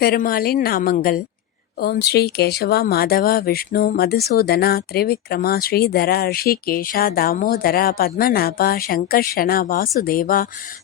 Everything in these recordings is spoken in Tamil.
பெருமாளின் நாமங்கள். ஓம் ஸ்ரீ கேசவா மாதவா விஷ்ணு மதுசூதனா திரிவிக்ரமா ஸ்ரீதரா ரிஷிகேஷா தாமோதரா பத்மநாபா சங்கர்ஷனா வாசுதேவா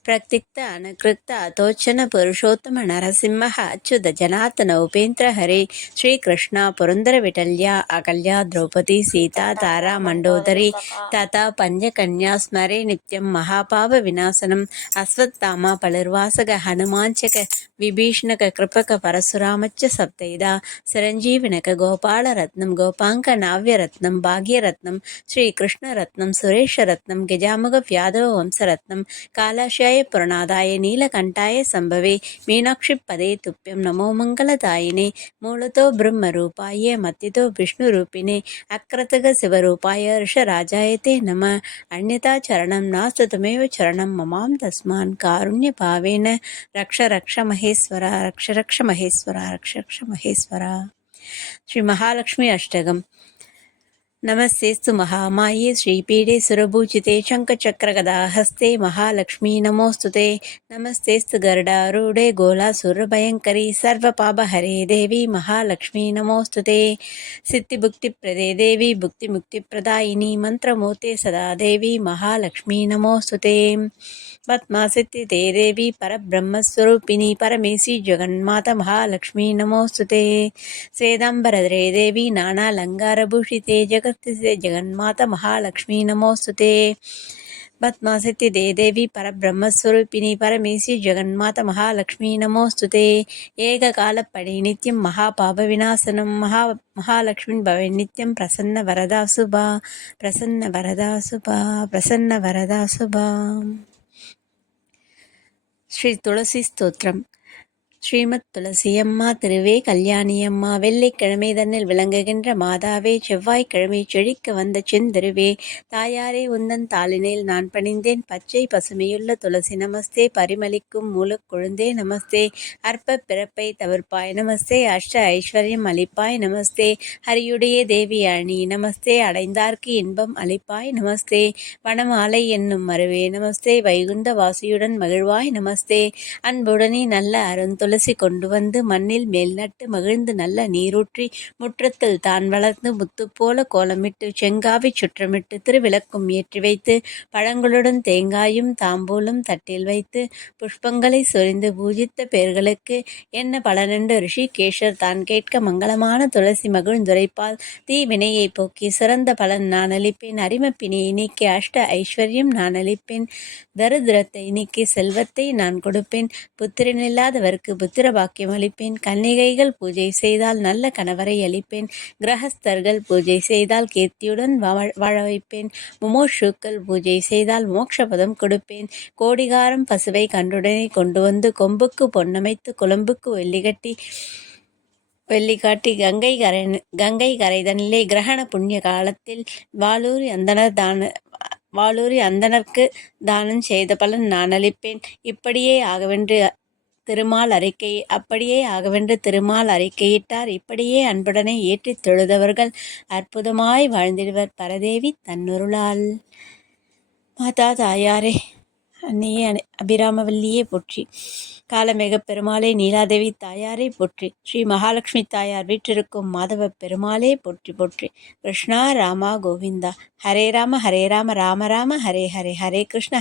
பிரக்திக்த அனுகிருத்த அதோச்சன புருஷோத்தம நரசிம்ம அச்சுத ஜனார்த்தன உபேந்திர ஹரே ஸ்ரீகிருஷ்ணா புரந்தர விட்டல்யா அகல்யா திரௌபதி சீதா தாரா மண்டோதரி ததா பஞ்சகன்யா ஸ்மரே நித்யம் மகாபாவ விநாசனம் அஸ்வத்தாமா பலிர்வாசக ஹனுமாஞ்சக விபீஷ்ணக கிருபக பரசுராமச்ச சப்தைதா சிரஞ்சீவினக கோபாலரத்னம் கோபாங்க நாவியரத்னம் பாக்யரத்னம் ஸ்ரீகிருஷ்ணரத்னம் சுரேஷரத்னம் கஜாமுக யாதவ வம்சரத்னம் காலாஷாய புரணாதாய நீலகண்டாய சம்பவே மீனாட்சி பதே துப்பியம் நமோ மங்களதாயினே மூலதோ பிரம்ம ரூபாய மத்திதோ விஷ்ணு ரூபிணே அக்ரதக சிவரூபாய ரிஷராஜாய தே நம அந்யதா சரணம் நாஸ்து தமேவ சரணம் மமாம் தஸ்மான் காருண்ய பாவேன ரக்ஷ ரக்ஷ மகேஸ்வரா ரக்ஷ ரக்ஷ மகேஸ்வரா ரக்ஷ ரக்ஷ மகேஸ்வரா. ஸ்ரீ மகாலட்சுமி அஷ்டகம். நமஸ்தேஸ்து மகாமாயே ஸ்ரீபீடே சுரபூஜிதே சங்கச்சக்கரகதாஹஸ்தே மகாலட்சுமி நமோஸ்துதே. நமஸ்தேஸ்து கருடாரூடே கோலாசுரபயங்கரி சர்வபாபஹரே தேவி மகாலட்சுமி நமோஸ்துதே. சித்திபுக்திப்ரதே தேவி புக்திமுக்திப்ரதாயினி மந்திரமூர்த்தே சதா தேவி மகாலட்சுமி நமோஸ்துதே. பத்மாசித்திதே தேவி பரபிரம்மஸ்வரூபிணி பரமேசி ஜெகன்மாதா மகாலட்சுமி நமோஸ்துதே. ஸ்வேதாம்பரதரே தேவி நானாலங்காரபூஷிதே ஜெகஸ்திதே ஜெகன்மாதா மகாலட்சுமி நமோஸ்துதே. பத்மாசித்திதே தேவி பரபிரம்மஸ்வரூபிணி பரமேசி ஜெகன்மாதா மகாலட்சுமி நமோஸ்துதே. ஏககாலப்படி நித்யம் மகாபாப விநாசனம் மகாலட்சுமி பவே நித்யம் பிரசன்ன வரதா சுபா பிரசன்ன வரதா சுபா பிரசன்ன வரதா சுபா. ஸ்ரீ துளசி ஸ்தோத்திரம். ஸ்ரீமத் துளசியம்மா திருவே கல்யாணியம்மா வெள்ளிக்கிழமை தன்னில் விளங்குகின்ற மாதாவே செவ்வாய்க்கிழமை செழிக்க வந்த செந்திருவே தாயாரே உந்தன் தாளினில் நான் பணிந்தேன் பச்சை பசுமையுள்ள துளசி நமஸ்தே பரிமளிக்கும் மூலக்கொழுந்தே நமஸ்தே அற்ப பிறப்பை தவிர்ப்பாய் நமஸ்தே அஷ்ட ஐஸ்வர்யம் அளிப்பாய் நமஸ்தே ஹரியுடைய தேவியாணி நமஸ்தே அடைந்தார்க்கு இன்பம் அளிப்பாய் நமஸ்தே வனமாலை என்னும் மருவே நமஸ்தே வைகுந்த வாசியுடன் மகிழ்வாய் நமஸ்தே அன்புடனே நல்ல அருந்துளசி கொண்டு வந்து மண்ணில் மேல் நட்டு மகிழ்ந்து நல்ல நீரூற்றி முற்றத்தில் தான் வளர்ந்து முத்துப்போல கோலமிட்டு செங்காவி சுற்றமிட்டு திருவிளக்கும் ஏற்றி வைத்து பழங்களுடன் தேங்காயும் தாம்பூலும் தட்டில் வைத்து புஷ்பங்களை சொரிந்து பூஜித்த பேர்களுக்கு என்ன பலனென்று ரிஷிகேஷர் தான் கேட்க மங்களமான துளசி மகிழ்ந்துரைப்பால் தீவினையை போக்கி சிறந்த பலன் நான் அளிப்பேன் அரிமப்பினியை நீக்கி அஷ்ட ஐஸ்வர்யம் நான் அளிப்பேன் தரித்திரத்தை நீக்கி செல்வத்தை நான் கொடுப்பேன் புத்திரனில்லாதவருக்கு புத்திர பாக்கியம் அளிப்பேன் கன்னிகைகள் பூஜை செய்தால் நல்ல கணவரை அளிப்பேன் கிரகஸ்தர்கள் பூஜை செய்தால் கீர்த்தியுடன் வாழ வைப்பேன் முமோஷுக்கள் பூஜை செய்தால் மோட்சபதம் கொடுப்பேன் கோடிகாரம் பசுவை கன்றுடனே கொண்டு வந்து கொம்புக்கு பொன்னமைத்து குழம்புக்கு வெள்ளி காட்டி கங்கை கரைதனிலே கிரகண புண்ணிய காலத்தில் வாளூரி அந்தனர்க்கு தானம் செய்த பலன் நான் அளிப்பேன் அப்படியே ஆகவென்று திருமால் அறிக்கையிட்டார். இப்படியே அன்புடனே ஏற்றித் தொழுதவர்கள் அற்புதமாய் வாழ்ந்திடுவர் பரதேவி தன்னொருளால். மாதா தாயாரே அன்னையே அபிராமவல்லியே போற்றி. காலமேக பெருமாளே நீலாதேவி தாயாரே போற்றி. ஸ்ரீ மகாலட்சுமி தாயார் வீற்றிருக்கும் மாதவ பெருமாளே போற்றி போற்றி. கிருஷ்ணா ராமா கோவிந்தா. ஹரே ராம ராம ராம ஹரே ஹரே ஹரே கிருஷ்ண